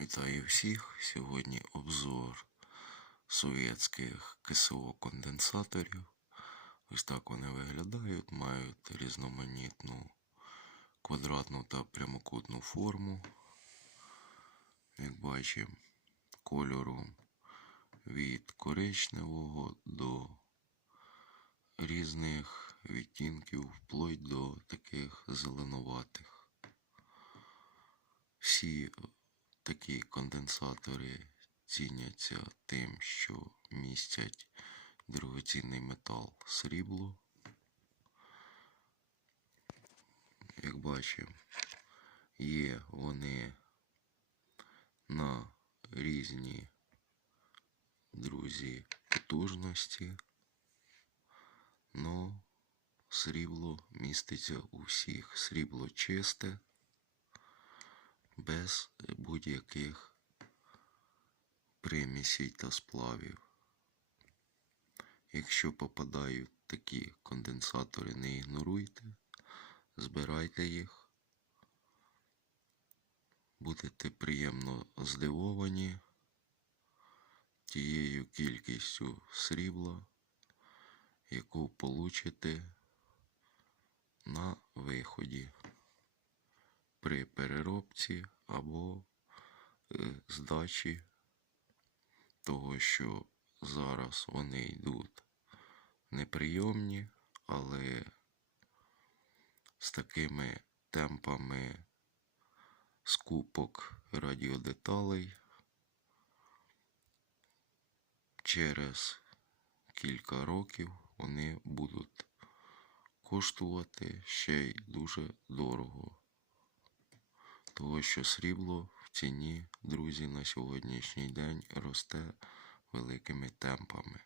Вітаю всіх! Сьогодні обзор совєтських КСО конденсаторів. Ось так вони виглядають, мають різноманітну квадратну та прямокутну форму. Як бачимо, кольору від коричневого до різних відтінків, вплоть до таких зеленуватих. Всі такі конденсатори ціняться тим, що містять дорогоцінний метал срібло. Як бачимо, є вони на різні друзі потужності, но срібло міститься у всіх. Срібло чисте без будь-яких примісей та сплавів. Якщо попадають такі конденсатори, не ігноруйте, збирайте їх, будете приємно здивовані тією кількістю срібла, яку получите на виході при переробці або е, здачі того, що зараз вони йдуть неприйомні, але з такими темпами скупок радіодеталей через кілька років вони будуть коштувати ще й дуже дорого. Того, що срібло в ціні, друзі, на сьогоднішній день росте великими темпами.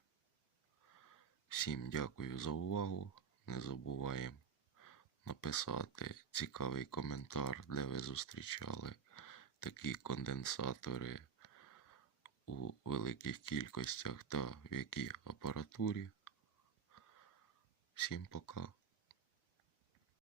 Всім дякую за увагу. Не забуваємо написати цікавий коментар, де ви зустрічали такі конденсатори у великих кількостях та в якій апаратурі. Всім пока.